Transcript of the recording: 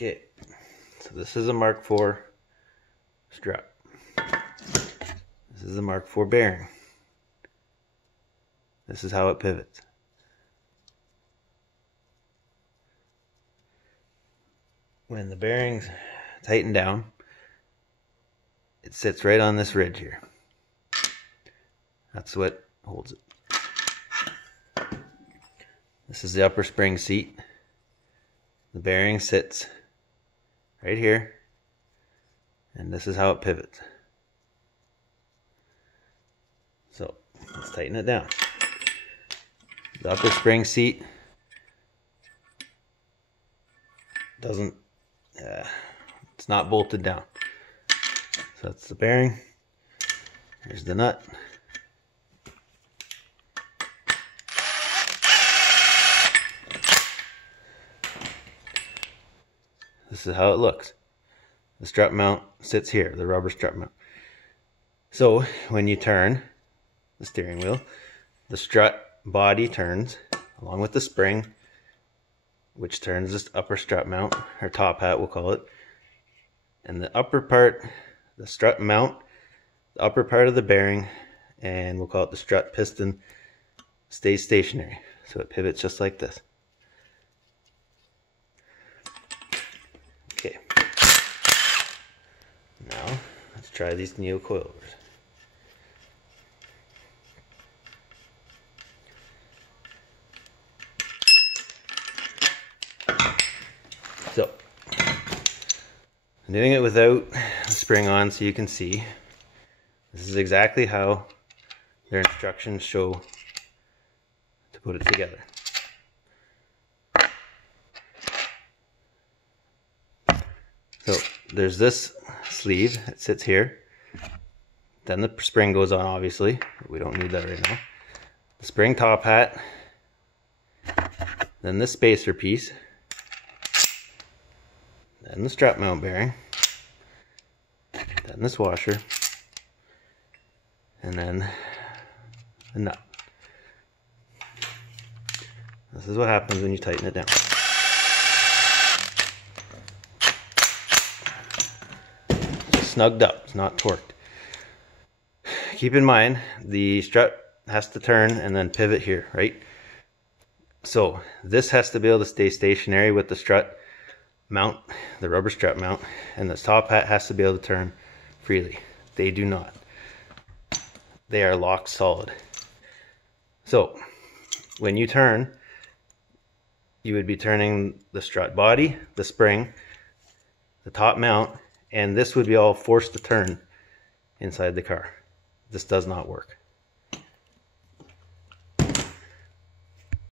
Okay, so this is a Mark IV strut. This is a Mark IV bearing. This is how it pivots. When the bearings tighten down, it sits right on this ridge here. That's what holds it. This is the upper spring seat. The bearing sits right here, and this is how it pivots. So let's tighten it down. The upper spring seat doesn't, it's not bolted down. So that's the bearing. Here's the nut. This is how it looks. The strut mount sits here, the rubber strut mount. So when you turn the steering wheel, the strut body turns along with the spring, which turns this upper strut mount, or top hat we'll call it. And the upper part, the strut mount, the upper part of the bearing, and we'll call it the strut piston, stays stationary. So it pivots just like this. Okay, now let's try these neo coilovers. So, I'm doing it without the spring on so you can see. This is exactly how their instructions show to put it together. So there's this sleeve that sits here. Then the spring goes on, obviously. We don't need that right now. The spring top hat. Then this spacer piece. Then the strut mount bearing. Then this washer. And then the nut. This is what happens when you tighten it down. Snugged up, it's not torqued. Keep in mind the strut has to turn and then pivot here, right? So this has to be able to stay stationary with the strut mount, the rubber strut mount, and this top hat has to be able to turn freely. They do not. They are locked solid. So when you turn, you would be turning the strut body, the spring, the top mount, and this would be all forced to turn inside the car. This does not work.